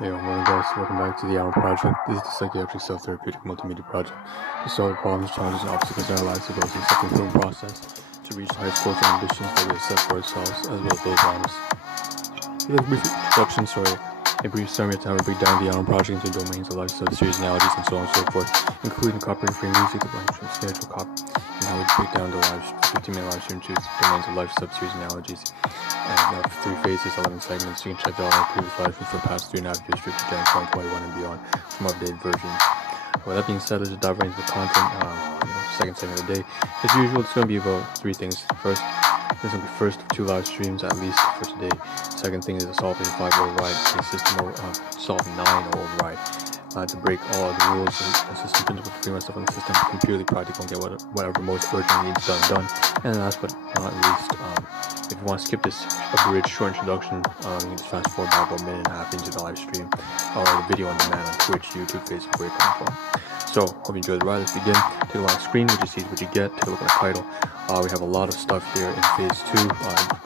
Hey, morning guys, welcome back to the Ahn Rho Project. This is the psychiatric self-therapeutic multimedia project to solve problems, challenges, and obstacles in our lives to go through the self-improvement process to reach the highest goals and ambitions that we have set for ourselves as well as those around us. With a brief introduction, a brief summary of how we break down the Ahn Rho Project into domains of life, subseries, analogies, and so on and so forth, including copyright-free music, the blank schedule copy, and how we break down the 15-minute live stream to domains of life, subseries, analogies. And 3 phases, 11 segments. You can check out our previous live streams for past 3.5 years to Jan 2021 and beyond from updated versions. With that being said, let's just dive right into the content. Second segment of the day. As usual, it's going to be about 3 things. First, this is going to be first of 2 live streams at least for today. Second thing is a solving 5 override, a system or solving 9 override. To break all of the rules and system principles to free myself on the system, become purely practical and get whatever most urgent needs done. And last but not least, if you want to skip this abridged short introduction, you can just fast forward about 1.5 minutes into the live stream or the video on demand on Twitch, YouTube, Facebook, where you're coming from. So, hope you enjoy the ride. Let's begin. Take a look on the screen, what you see is what you get. Take a look at the title. We have a lot of stuff here in phase 2.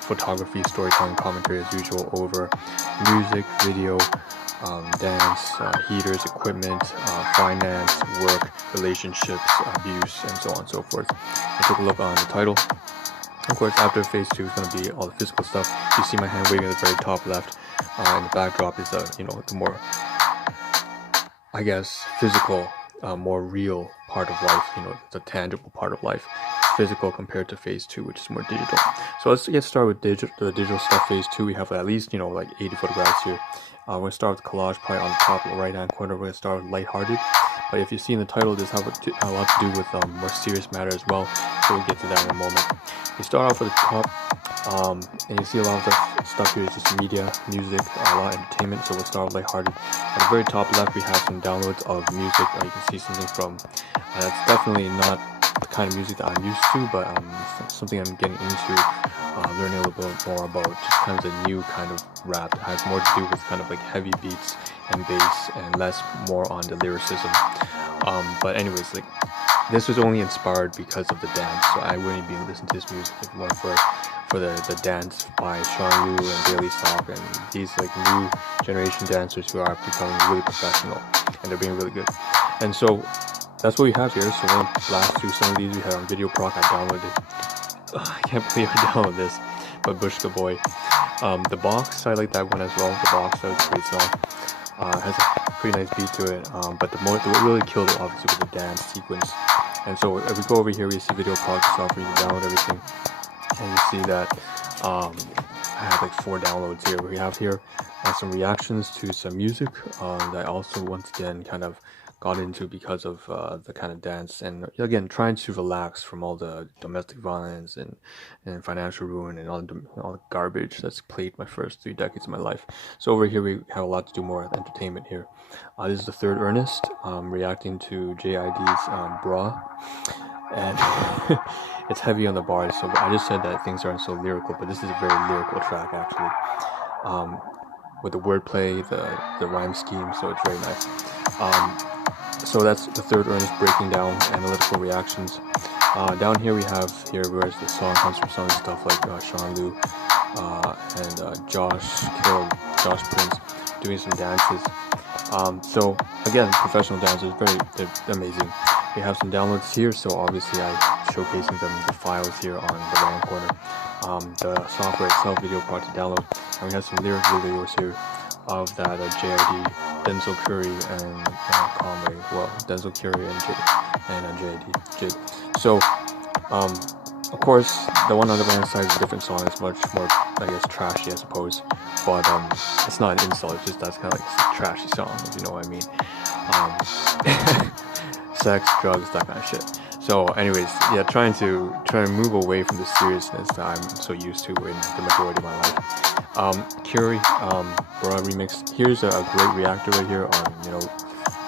Photography, storytelling, commentary as usual over music, video, dance, heaters, equipment, finance, work, relationships, abuse, and so on and so forth. And take a look on the title. Of course, after phase 2 is going to be all the physical stuff. You see my hand waving at the very top left, and the backdrop is the more, I guess, physical, more real part of life. The tangible part of life. Physical compared to phase 2, which is more digital. So let's get started with the digital stuff. Phase 2, we have at least like 80 photographs here. We're going to start with collage, probably on the top right hand corner. We're going to start with lighthearted, but if you see in the title, this has a lot to do with more serious matter as well, so we'll get to that in a moment. We start off with the top, and you see a lot of the stuff here is just media, music, a lot of entertainment, so we'll start with lighthearted. At the very top left, we have some downloads of music. You can see something from, that's definitely not the kind of music that I'm used to, but something I'm getting into, learning a little bit more about, just kind of the new kind of rap that has more to do with kind of like heavy beats and bass and less more on the lyricism. But anyways, this was only inspired because of the dance, so I wouldn't be listening to this music if it weren't for the dance by Ahn Rho and Daily Sock and these new generation dancers who are becoming really professional and they're being really good. And so that's what we have here. So I'm going to blast through some of these. We had on Video Proc. I downloaded it. I can't believe I downloaded this, but Bushka Boy. The Box, I like that one as well. The Box, that was a great song. Has a pretty nice beat to it. But what really killed it obviously was the dance sequence. And so if we go over here, we see Video Proc stuff where you can download everything. And you see that I have 4 downloads here. We have here some reactions to some music that I also once again kind of got into because of the kind of dance, and again trying to relax from all the domestic violence and financial ruin and all the garbage that's plagued my first 3 decades of my life. So over here we have a lot to do more with entertainment here. This is the third Ernest reacting to JID's Bra, and it's heavy on the bars, so I just said that things aren't so lyrical, but this is a very lyrical track actually, with the wordplay, the rhyme scheme, so it's very nice. So that's the third Ernest breaking down analytical reactions. Down here we have where the song comes from, some stuff like Ahn Rho and Josh Prince doing some dances. So again, professional dancers, they're amazing. We have some downloads here, so obviously I'm showcasing the files here on the right corner. The software itself, Video Project download, and we have some lyric videos here of that JID, Denzel Curry and Conway. Well, Denzel Curry and JID. So, of course, the one on the right hand side is a different song. It's much more, I guess, trashy, I suppose. But it's not an insult. It's just that's kind of like a trashy song, if you know what I mean. Sex, drugs, that kind of shit. So, anyways, yeah, trying to move away from the seriousness that I'm so used to in the majority of my life. Curie, Bra remix. Here's a great reactor right here on,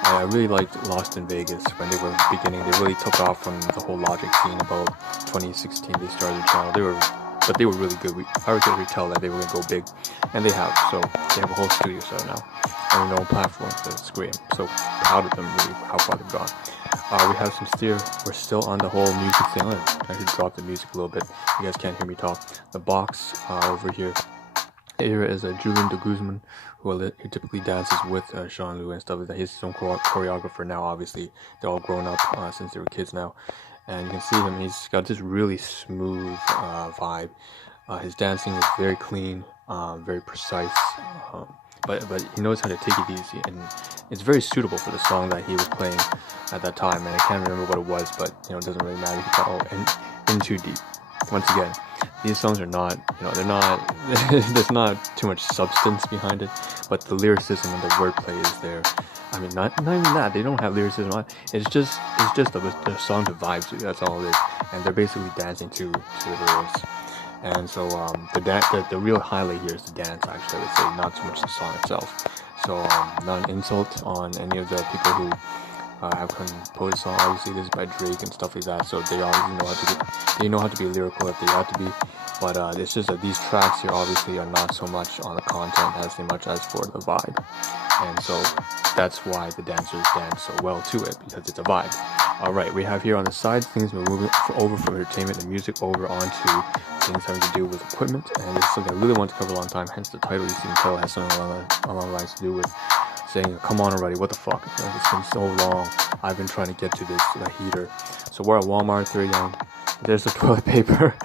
I really liked Lost in Vegas when they were beginning. They really took off from the whole Logic scene about 2016. They started their channel. They were really good. I could really tell that they were going to go big, and they have. So they have a whole studio set now on their own platform. So it's great. I'm so proud of them, really, how far they've gone. We have some steer. We're still on the whole music thing. I should drop the music a little bit. You guys can't hear me talk. The Box over here. Here is Julian de Guzman, who typically dances with Sean Liu and stuff like that. He's his own choreographer now. Obviously, they're all grown up since they were kids now, and you can see him. He's got this really smooth vibe. His dancing is very clean, very precise, but he knows how to take it easy, and it's very suitable for the song that he was playing at that time. And I can't remember what it was, but it doesn't really matter. And In Too Deep. Once again, these songs are not, they're not. There's not too much substance behind it, but the lyricism and the wordplay is there. I mean, not even that. They don't have lyricism on. It's just the song to vibe to. That's all it is, and they're basically dancing to the lyrics. And so the real highlight here is the dance. Actually, I would say not so much the song itself. So not an insult on any of the people who have composed songs. Obviously, this is by Drake and stuff like that. So they obviously know how to be lyrical if they have to be. But it's just that these tracks here obviously are not so much on the content as much as for the vibe. And so that's why the dancers dance so well to it, because it's a vibe. Alright, we have here on the side things we're moving over from entertainment and music over onto things having to do with equipment. And this is something I really want to cover a long time, hence the title. You see the title has something along the lines to do with saying, come on already, what the fuck? It's been so long. I've been trying to get to this heater. So we're at Walmart, there's the toilet paper.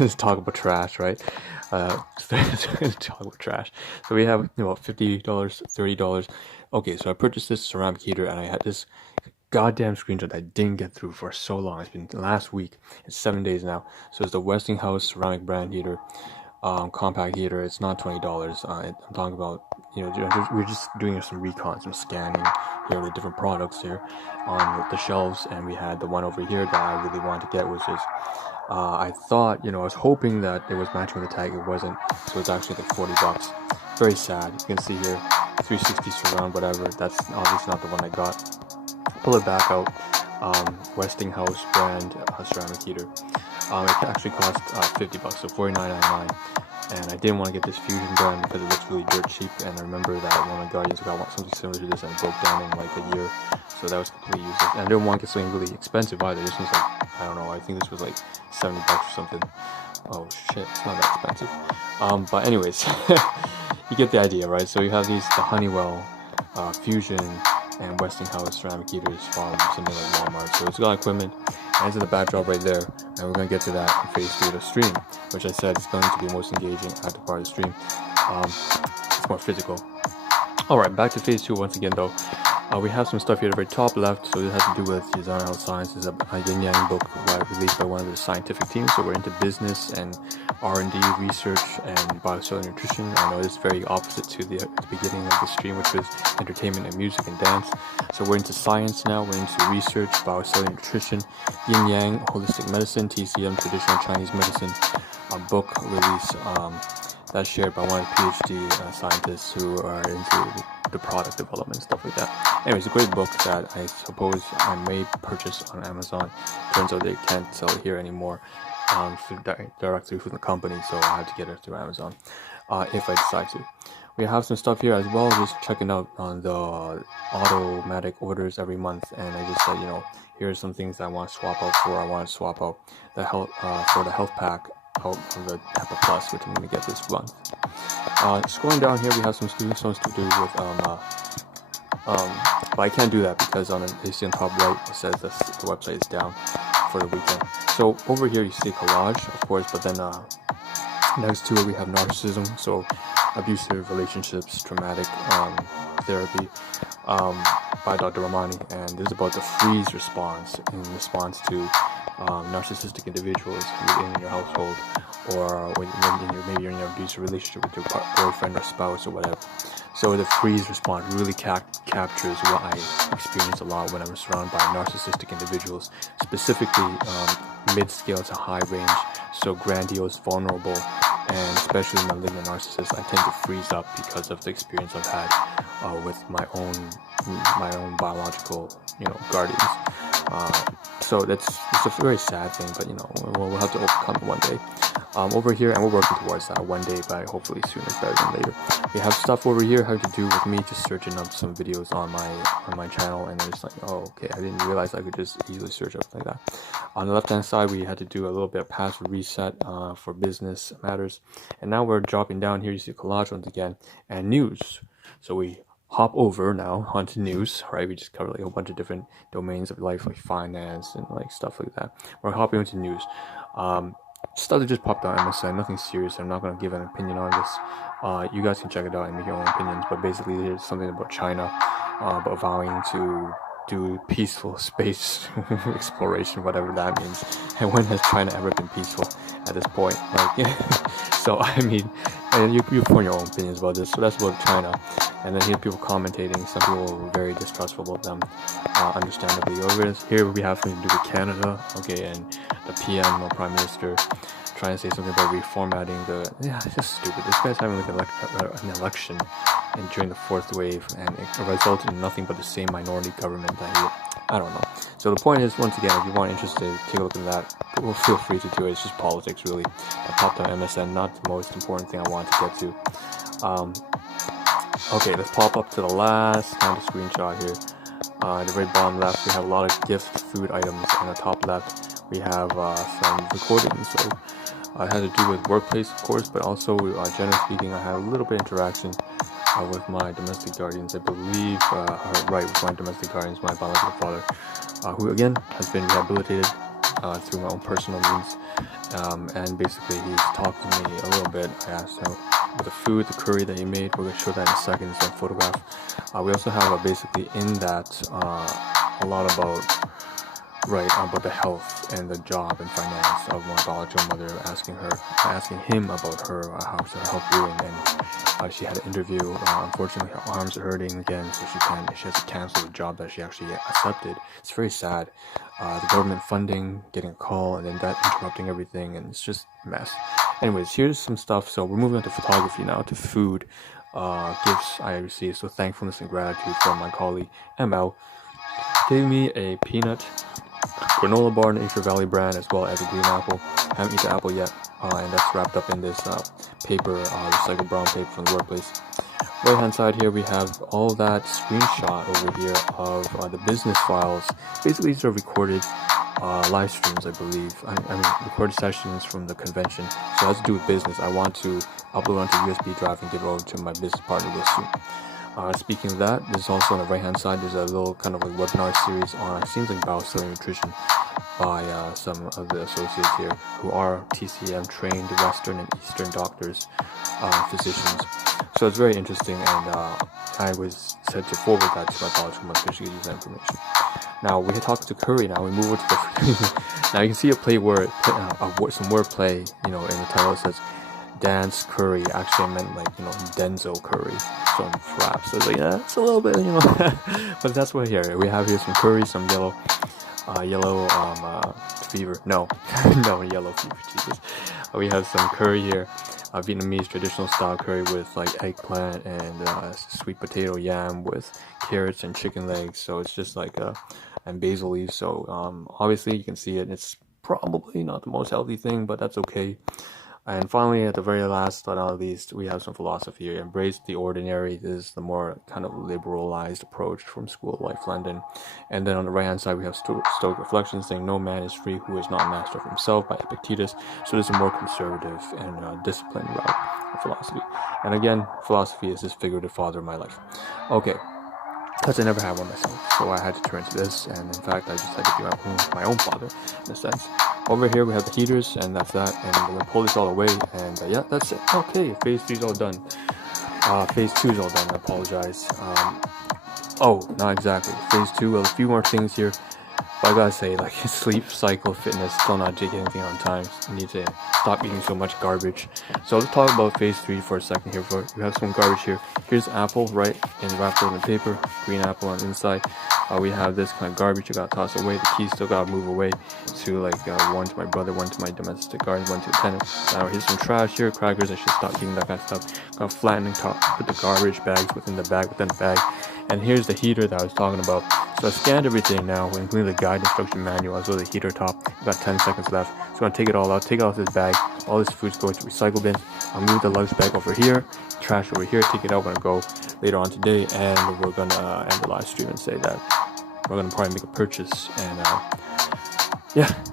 Let's talk about trash, right? Talk about trash. So we have $50, $30. Okay, so I purchased this ceramic heater, and I had this goddamn screenshot that I didn't get through for so long. It's been last week. It's 7 days now. So it's the Westinghouse ceramic brand heater, compact heater. It's not $20. I'm talking about, we're just doing some recon, some scanning here of the different products here on the shelves, and we had the one over here that I really wanted to get, which is I thought, I was hoping that it was matching with the tag. It wasn't, so it's actually like $40. Very sad. You can see here 360 surround, whatever. That's obviously not the one I got. Pull it back out. Westinghouse brand ceramic heater. It actually cost $50, so $49.99. And I didn't want to get this Fusion brand because it looks really dirt cheap. And I remember that one of my guardians got something similar to this, and it broke down in like a year. So that was completely useless. And I didn't want to get something really expensive either. This was like, I don't know, I think this was like $70 or something. Oh shit, it's not that expensive. But anyways, you get the idea, right? So you have the Honeywell, Fusion, and Westinghouse ceramic heaters from something like Walmart. So it's got equipment, and it's in the backdrop right there. And we're going to get to that in phase 3 of the stream, which I said is going to be most engaging at the part of the stream. It's more physical. Alright, back to phase 2 once again though. We have some stuff here at the very top left, so this has to do with Design Health Sciences, a yin-yang book released by one of the scientific teams. So we're into business and R&D research and biocellular nutrition. I know it's very opposite to the beginning of the stream, which was entertainment and music and dance. So we're into science now, we're into research, biocellular nutrition, yin-yang, holistic medicine, TCM, traditional Chinese medicine, a book release that's shared by one of the PhD scientists who are into the product development, stuff like that. Anyways, a great book that I suppose I may purchase on Amazon. Turns out they can't sell it here anymore directly from the company, so I have to get it through Amazon if I decide to. We have some stuff here as well, just checking out on the automatic orders every month, and I just said, here's some things that I want to swap out for. I want to swap out the health for the health pack out of the HEPA Plus, which I'm going to get this month. Scrolling down here, we have some student songs to do with but I can't do that because you see on top right it says the website is down for the weekend. So over here you see collage, of course, but then next to it we have narcissism, so abusive relationships, traumatic therapy by Dr. Ramani, and this is about the freeze response in response to narcissistic individuals within your household, or maybe you're in an abusive relationship with your boyfriend or spouse or whatever. So the freeze response really captures what I experience a lot when I'm surrounded by narcissistic individuals, specifically mid-scale to high range, so grandiose, vulnerable, and especially malignant narcissists. I tend to freeze up because of the experience I've had with my own biological, guardians. So it's a very sad thing, but we'll have to overcome it one day. over here, and we're working towards that one day, but hopefully sooner is better than later. We have stuff over here having to do with me just searching up some videos on my channel, and it's like, oh, okay, I didn't realize I could just easily search up like that. On the left hand side, we had to do a little bit of password reset for business matters, and now we're dropping down here. You see collage once again, and news. So we hop over now onto news, right? We just covered like a bunch of different domains of life, like finance and like stuff like that. We're hopping into news. Stuff that just popped on MSN, nothing serious. I'm not going to give an opinion on this. You guys can check it out and make your own opinions, but basically there's something about China about vowing to do peaceful space exploration, whatever that means. And when has China ever been peaceful at this point? Like, so I mean, and you form your own opinions about this. So that's about China. And then here people commentating. Some people were very distrustful about them, understandably. Over here we have something to do with Canada, okay, and the PM or Prime Minister trying to say something about reformatting the. Yeah, it's just stupid. This guy's having like an election, and during the fourth wave, and it resulted in nothing but the same minority government that I don't know. So the point is, once again, if you want interested, take a look at that. Well, feel free to do it. It's just politics, really. I popped on MSN, not the most important thing I wanted to get to. Okay, let's pop up to the last kind of screenshot here. At the very bottom left, we have a lot of gift food items. On the top left, we have some recordings. So it had to do with workplace, of course, but also, generally speaking, I had a little bit of interaction with my domestic guardians. I believe, with my domestic guardians, my biological father, who again has been rehabilitated through my own personal means. And basically, he's talked to me a little bit. I asked him with the food, the curry that he made. We're going to show that in a second. It's a photograph. We also have basically in that a lot about the health and the job and finance of my biological mother, asking him about how's her health doing, and she had an interview. Unfortunately, her arms are hurting again, so she has to cancel the job that she actually accepted. It's very sad. The government funding, getting a call, and then that interrupting everything, and it's just a mess. Anyways, here's some stuff. So we're moving on to photography now, to food, gifts I received. So thankfulness and gratitude from my colleague ML. Gave me a peanut granola bar, Nature Valley brand, as well as a green apple. Haven't eaten the apple yet, and that's wrapped up in this paper, recycled brown paper from the workplace. Right hand side here we have all that screenshot over here of the business files. Basically these are recorded live streams, I believe. I mean recorded sessions from the convention. So it has to do with business. I want to upload onto USB drive and give it over to my business partner real soon. Speaking of that, there's also on the right hand side, there's a little kind of like webinar series on, it seems like biocellular nutrition by some of the associates here who are TCM trained Western and Eastern doctors, physicians. So it's very interesting, and I was said to forward that to my biological mother so she could use that information. Now we had talked to curry. Now we move over to the now you can see a play word, some wordplay, in the title. It says dance curry. Actually, I meant like Denzel Curry from Fraps. So I was like, yeah, it's a little bit, but that's what here we have here some curry, some yellow fever. No, no yellow fever. Jesus. We have some curry here. Vietnamese traditional style curry with like eggplant and sweet potato yam with carrots and chicken legs. So it's just like and basil leaves. So obviously you can see it. It's probably not the most healthy thing, but that's okay. And finally, at the very last but not least, we have some philosophy here. Embrace the ordinary. This is the more kind of liberalized approach from School of Life London. And then on the right hand side, we have Stoic Reflections saying, "No man is free who is not master of himself" by Epictetus. So this is a more conservative and disciplined route of philosophy. And again, philosophy is this figurative father of my life. Okay. Because I never had one myself, so I had to turn to this, and in fact, I just had to be my own father, in a sense. Over here, we have the heaters, and that's that, and we're going to pull this all away, and yeah, that's it. Okay, phase 3 is all done. Phase 2 is all done, I apologize. Not exactly. Phase 2, well, a few more things here. But I gotta say, like, sleep, cycle, fitness, still not taking anything on time. You need to stop eating so much garbage. So let's talk about phase 3 for a second here. We have some garbage here. Here's apple, right? And wrapped up in paper. Green apple on the inside. We have this kind of garbage you gotta toss away. The keys still gotta move away to like one to my brother, one to my domestic garden, one to a tenant. Now here's some trash here, crackers. I should stop eating that kind of stuff. Gotta flatten and put the garbage bags within the bag, and here's the heater that I was talking about. So I scanned everything now, including the guide instruction manual as well as the heater top. About 10 seconds left. So I'm going to take it all out, take it out of this bag. All this food's going to recycle bins. I'll move the luggage bag over here, trash over here, take it out when I go later on today, and we're going to end the live stream and say that we're going to probably make a purchase. And yeah.